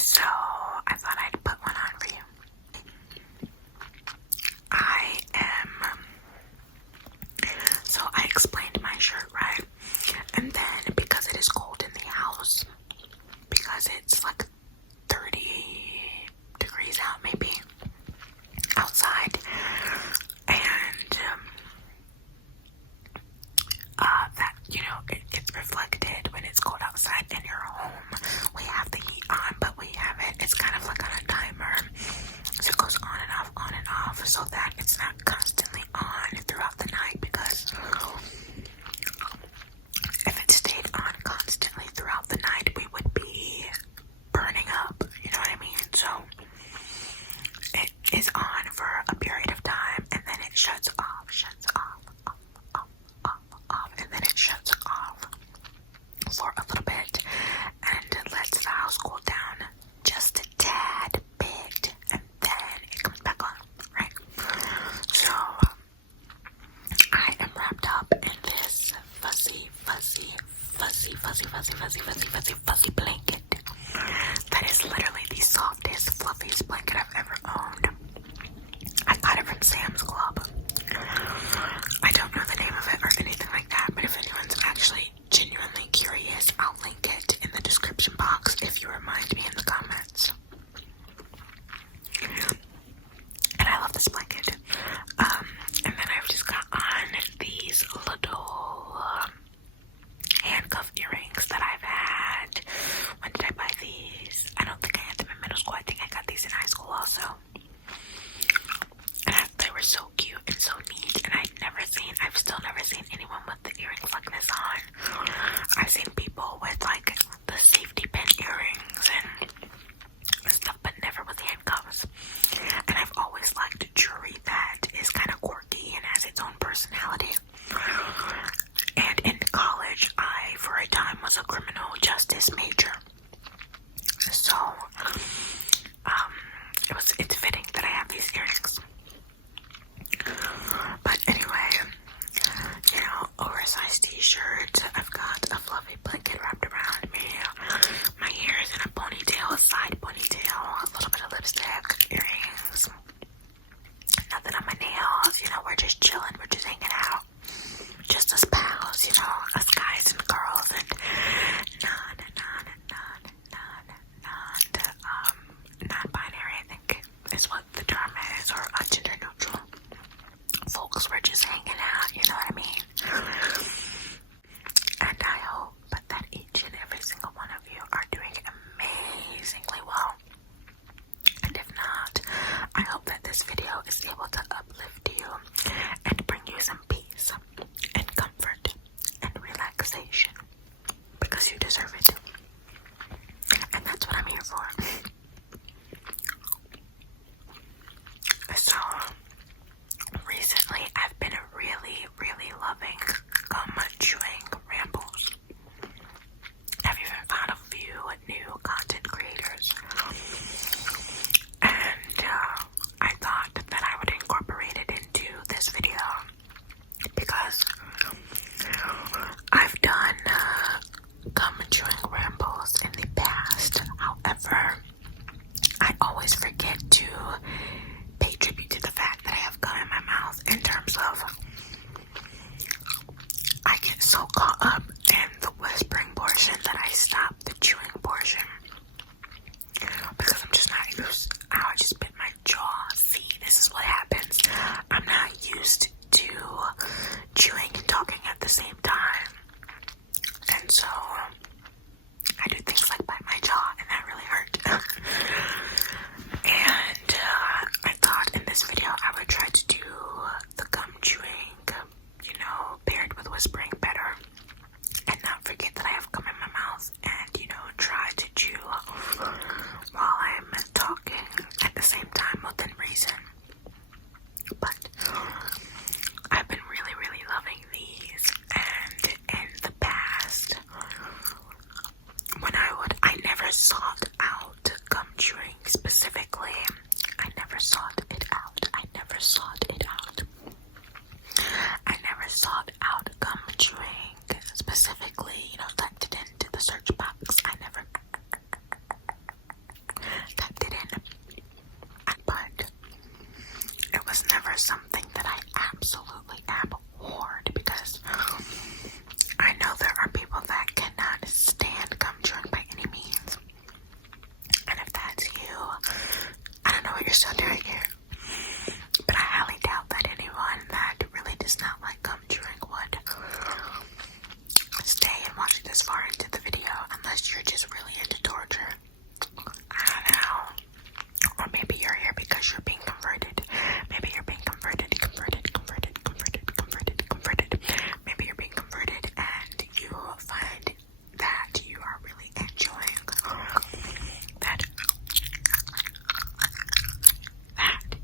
So I thought I'd put one on for you. So I explained my shirt, right? And then because it is cold in the house, because it's like 30 degrees out maybe outside, and that, it gets reflected when it's cold outside in your home. We have the heat on, but we have it's kind of like on a timer, so it goes on and off, so that it's not constantly on throughout the night, because if it stayed on constantly throughout the night, we would be burning up, you know what I mean? So it is on for a period of time, and then it shuts off, and then it shuts off for a little bit and lets the house cool down just a tad bit, and then it comes back on, right? So I am wrapped up in this fuzzy blanket that is literally the softest, fluffiest blanket I've ever owned. I got it from Sam's Club. I don't know the name of it or anything like that, but if anyone's actually genuinely curious, I'll link it in the description box if you remind me in the comments. And I love this blanket. And then I've just got on these little handcuff earrings that I've had. When did I buy these? I don't think I had them in middle school. I think I got these in high school also. And they were so cute and so neat, and I've still never seen anyone with the earrings like this on. I've seen people with like the safety pin earrings and stuff, but never with handcuffs. And I've always liked jewelry that is kind of quirky and has its own personality. And in college, I, for a time, was a criminal justice major. So, it's fitting that I have these earrings. But anyway, oversized t-shirt. I've got a fluffy blanket wrapped around me. My hair is in a ponytail, a side ponytail, a little bit of lipstick, earrings. Nothing on my nails. We're just chilling. We're just hanging out. Just us pals, us guys and girls, and non-binary, I think is what the term is, or gender neutral folks. We're just hanging out, you know what I mean? And I hope that each and every single one of you are doing amazingly well. And if not, I hope that this video is able to uplift you and bring you some peace and comfort and relaxation, because you deserve it. And that's what I'm here for. So, recently I've been really, really loving gum chewing rambles. I've even found a few new content creators. And I thought that I would incorporate it into this video, because I've done gum chewing rambles in the past. However, I always forget to pay tribute to the fact that I have gum in my mouth, in terms of I get so caught up in the whispering portion that I stop the chewing portion, because I'm just not used. I just bit my jaw. See, this is what happens. I'm not used to chewing and talking at the same time, and so I do things like bite my jaw, and that really hurt. And I thought in this video I would try to do the gum chewing, paired with whispering better, and not forget that I have gum in my mouth, and try to chew while I'm talking at the same time within reason. But I've been really, really loving these, and in the past, when I never sought out gum chewing specifically. I never sought it out. I never sought out gum chewing specifically, typed it into the search box. I never you're still doing it. But I highly doubt that anyone that really does not like gum chewing would stay and watch this far into the video unless you're just really into torture. I don't know. Or maybe you're here because you're being converted. Maybe you're being converted. Maybe you're being converted and you find that you are really enjoying that,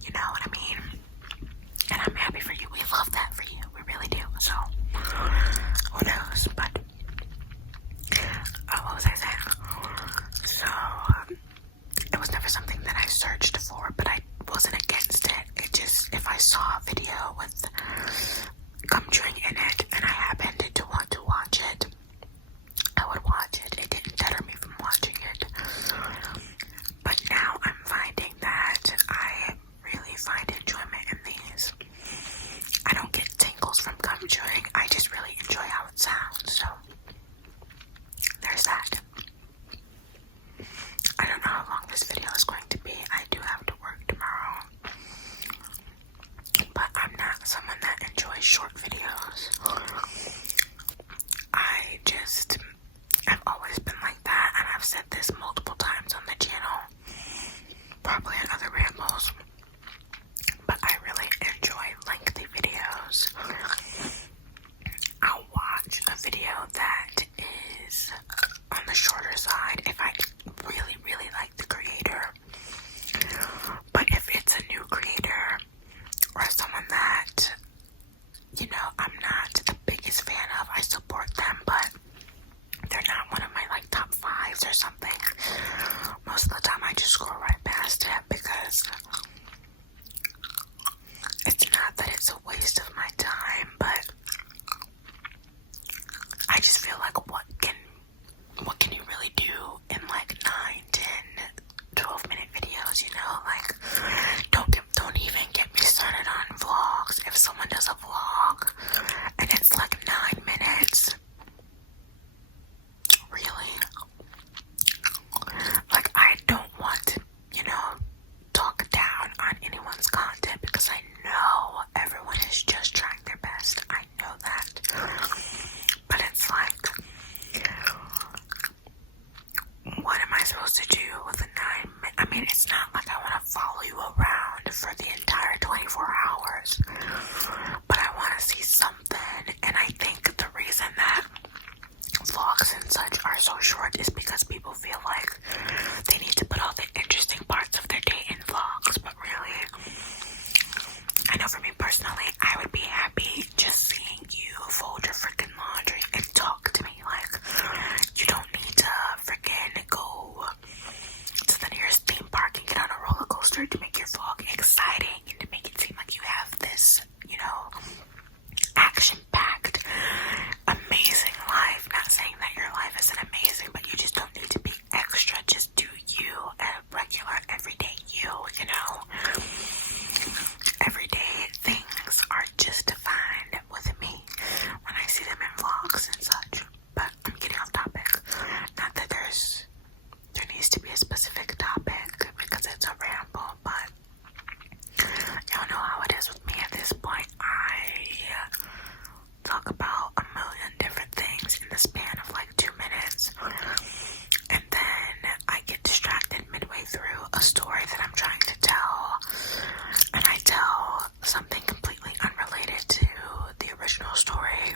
you know what I mean? And I'm happy for you. We love that for you. We really do. So, who knows? But, what was I saying? So, it was never something that I searched for, but I wasn't against it. It just, if I saw a video with gum chewing in it and I happened to want to watch it, I would watch it. It didn't deter me from watching it. But now I'm finding that I really find enjoyment in these. I don't get tingles from gum chewing. I just really enjoy how it sounds. So there's that. I don't know how long this video is going to be. I do have to work tomorrow. But I'm not someone that enjoys short videos. I've always been like that, and I've said this multiple times on the channel, probably in other rambles, but I really enjoy lengthy videos. I'll watch a video that is on the shorter side if I really, really like the creator. But if it's a new creator or someone that, you know, I'm not the biggest fan of, I support them, but they're not one of my like top fives or something. Most of the time I just scroll right past it because it's not that it's a waste of my time, but I just feel like what can you really do in like 9, 10, 12-minute videos, you know? Like, don't even get me started on vlogs. If someone does a vlog and it's like 9 minutes, really? Like, I don't want to, you know, talk down on anyone's content because I know everyone is just trying their best. I know that. But it's like, what am I supposed to do with a 9 minute? I mean, it's not like I want to follow you around for the entire 24 hours, but I want to see something. And I think the reason that vlogs and such are so short is because people feel like they need to put all the interesting parts of their day in vlogs. But really, I know for me personally, I would be happy just seeing you fold your freaking laundry and talk to me. Like, you don't need to freaking go to the nearest theme park and get on a roller coaster to make your vlog exciting and to make it seem like you have this, you know, action-packed, amazing life. Not saying that your life isn't amazing, but you just don't need to be extra. Just do you, a regular, everyday you, you know? Everyday things are just fine with me when I see them in vlogs and such. But I'm getting off topic. Not that there needs to be a specific topic because it's a ramble, but y'all know how it is with me at this point. I talk about a million different things in the span of like 2 minutes, and then I get distracted midway through a story that I'm trying to tell, and I tell something completely unrelated to the original story,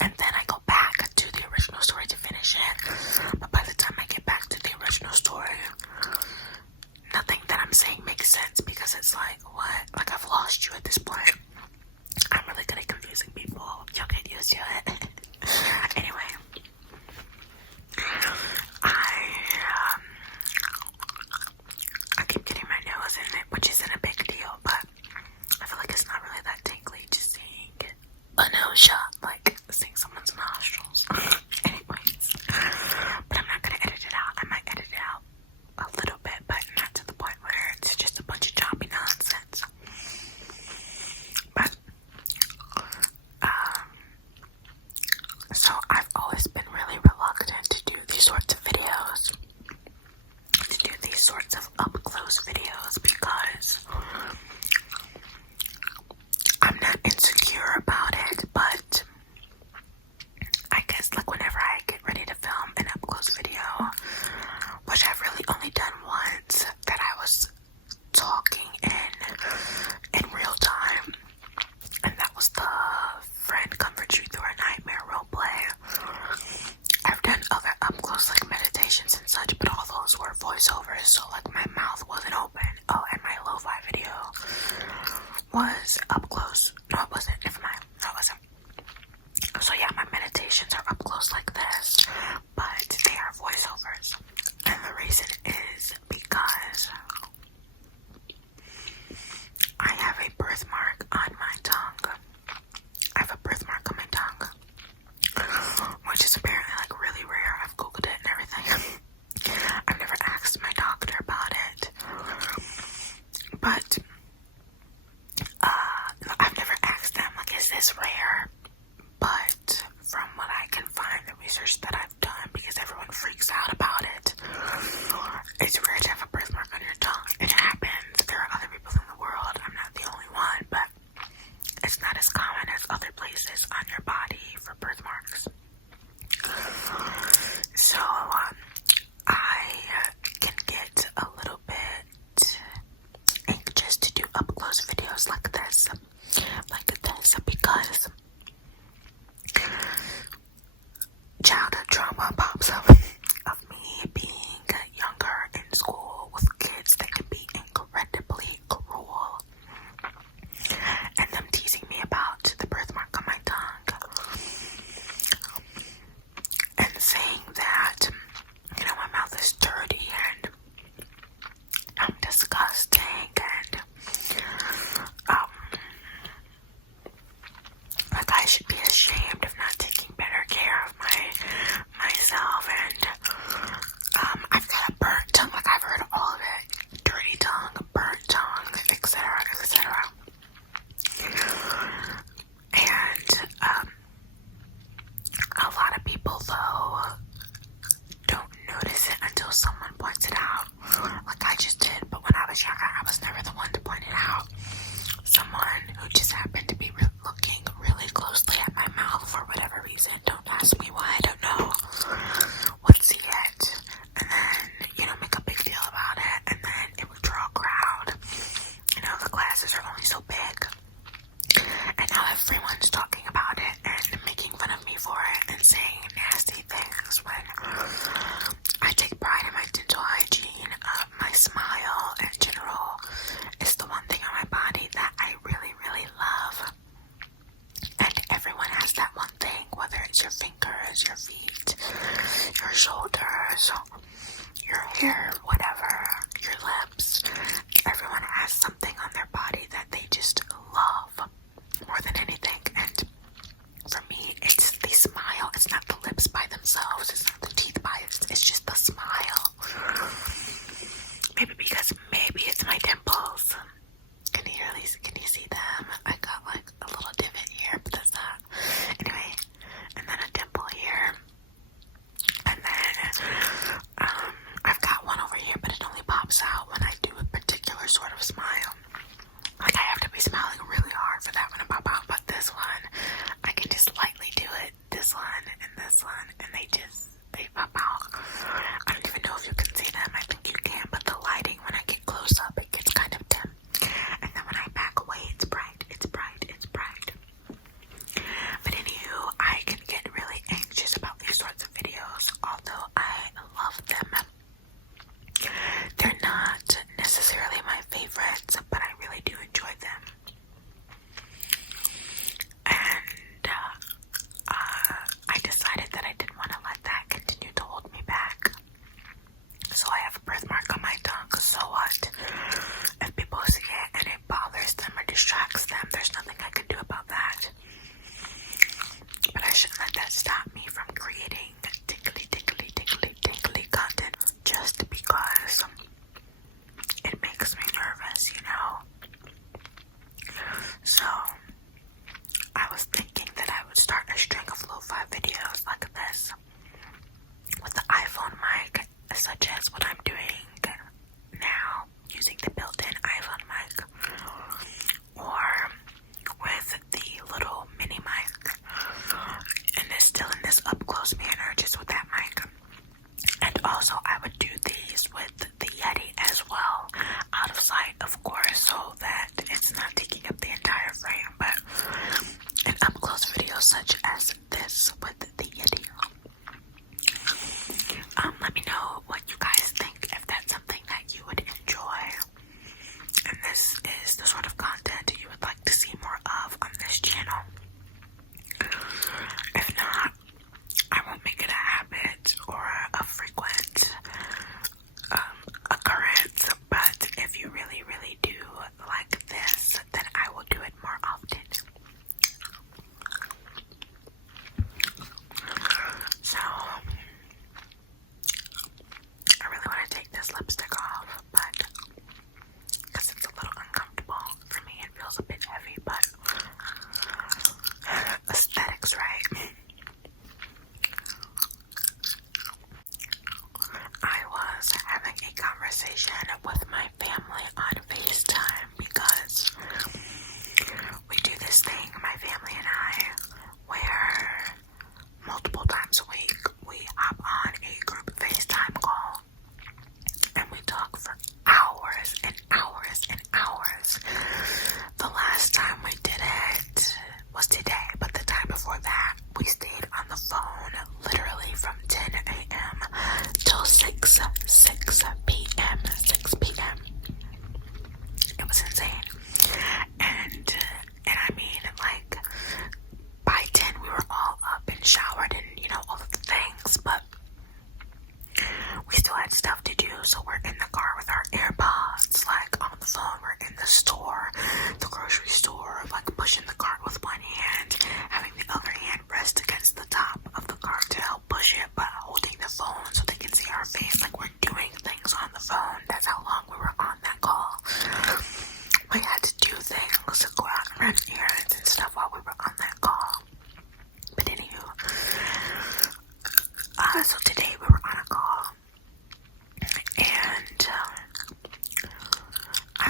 and then I go back to the original story to finish it. But by the time I get back to the original story, nothing that I'm saying makes sense because it's like, what? Like, I've lost you at this point. I'm really good at confusing people. You'll get used to it. Anyway, I keep getting my nose in it, which isn't a big deal, but I feel like it's not really that tingly just seeing a nose shot, like seeing someone's nostrils. Anyways, but I'm not gonna edit it out. I might edit it out a little bit, but not to the point where it's just a bunch of choppy nonsense. But so I've always sorts of up close videos because I'm not insecure about it, but I guess like whenever I get ready to film an up close video, which I've really only done once, that I was talking in real time, and that was the friend comforts you through a nightmare role play. I've done other up close like meditations and such, but all those were voiceovers, so like my mouth wasn't open. Oh, and my LoFi video was up close. No, it wasn't. Never mind. No, it wasn't. So yeah, my meditations are up close like this, but they are voiceovers. And the reason is because I have a birthmark on my tongue. I have a birthmark on my tongue, which is apparently like really rare. I've googled it and everything. I've never asked my doctor about it, but I've never asked them like, is this rare? But from what I can find, the research that I've done, because everyone freaks out about it, it's rare to have a birthmark on your tongue. It happens. There are other people in the world. I'm not the only one, but it's not as common as other places on your body for birthmarks. So I can get a little bit anxious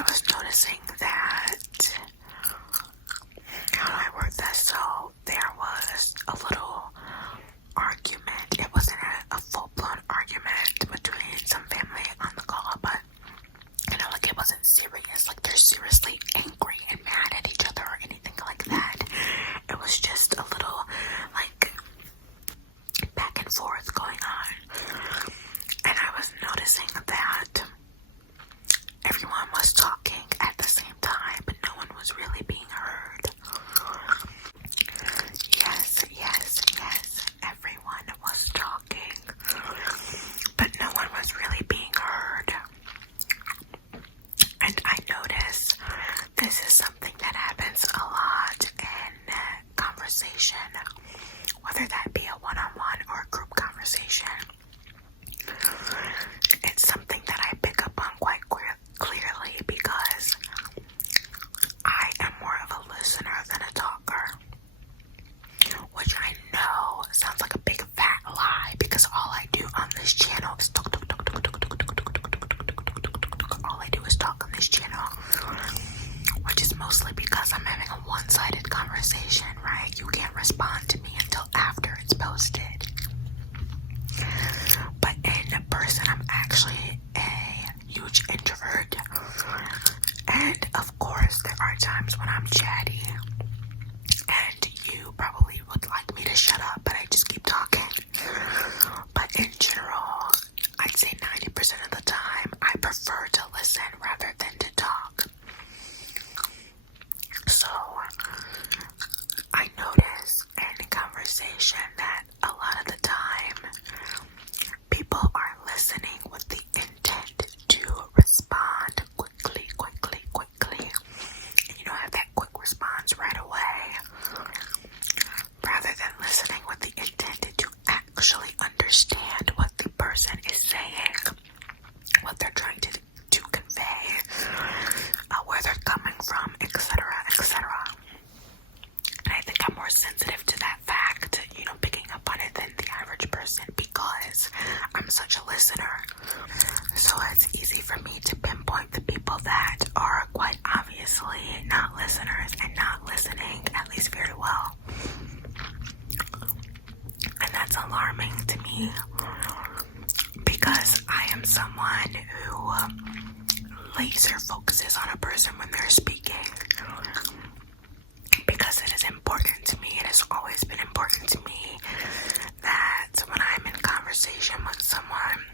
was noticing that, how do I word that? So there was a little argument. It wasn't a full-blown argument between some family on the call, but you know, like it wasn't serious. Like they're seriously angry and mad at each other or anything like that. It was just a little like back and forth going on. And I was noticing that everyone was talking at the same time, but no one was really being heard. Yes, yes, yes. Everyone was talking, but no one was really being heard. And I notice this is something that happens a lot in conversation, whether that be a one-on-one or a group conversation. It's something that I pick up on quite clearly because I am more of a listener than a talker, which I know sounds like a big fat lie because all I do on this channel is talk. All I do is talk on this channel, which is mostly because I'm having a one-sided conversation, right? You can't respond to me until after it's posted. But in person, I'm actually a huge introvert. And of course, there are times when I'm chatty. And you probably would like me to shut up, but I just keep talking. But in general, I'd say 90% of the time, I prefer to listen rather than to talk. So, I notice in conversation that a lot of the time, people are listening with the intent to respond quickly. And you don't have that quick response right away. Rather than listening with the intent to actually understand what the person is saying, what they're trying to convey, where they're coming from, etc., etc. And I think I'm more sensitive to that fact, you know, picking up on it than the average person because I'm such a listener. So it's easy for me to pinpoint the people that are quite obviously not listeners and not listening, at least very well. And that's alarming to me because I am someone who laser focuses on a person when they're speaking because it is important to me. It has always been important to me that when I'm in conversation with someone,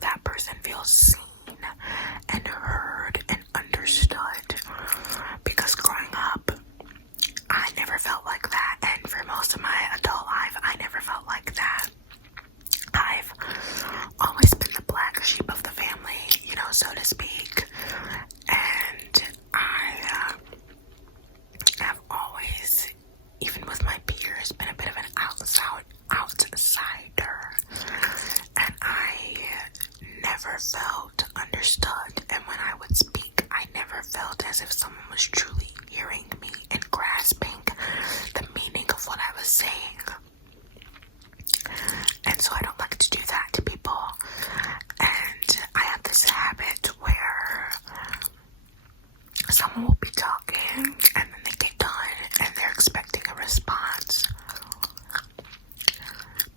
that person feels seen and heard and understood. Because growing up, I never felt like that, and for most of my adult life, I never felt like that. I've always been the black sheep of the family, you know, so to speak, and I have always, even with my peers, been a bit of an outsider, and I never felt understood, and when I would speak, I never felt as if someone was truly hearing me and grasping the meaning of what I was saying. And so I don't like to do that to people. And I have this habit where someone will be talking and then they get done and they're expecting a response.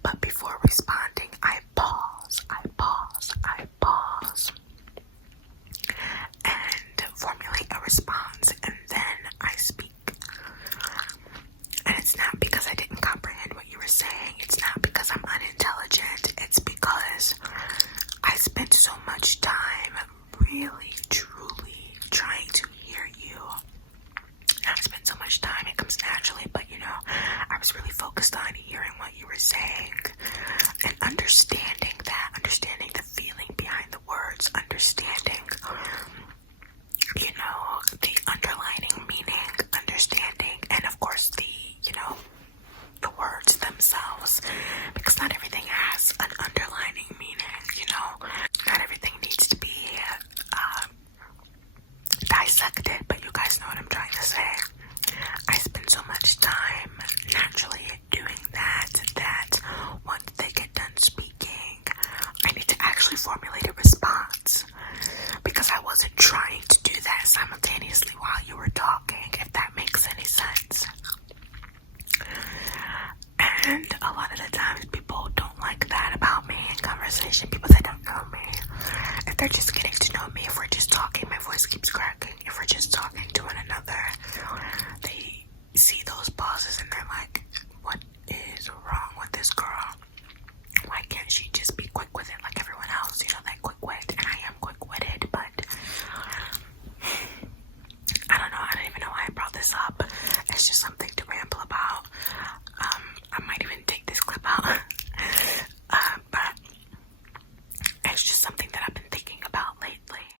But before responding, I pause and formulate a response, and then I speak. And it's not because I didn't comprehend what you were saying. It's not because I'm unintelligent. It's because I spent so much time really, truly trying to hear you. I spent so much time, it comes naturally, but you know, I was really focused on hearing what you were saying and understanding that, understanding the feeling behind the words, understanding, you know, the underlining meaning, understanding, and of course the, you know, the words themselves, because not everything has an underlining meaning, you know, not everything needs to be dissected, but you guys know what I'm trying to say. I spend so much time naturally doing that once they get done speaking, I need to actually formulate a response, because I wasn't trying to do simultaneously while you were talking, if that makes any sense. And a lot of the times people don't like that about me in conversation. People that don't know me, if they're just getting to know me, if we're just talking, my voice keeps cracking. If we're just talking to one another, they see those pauses and they're like,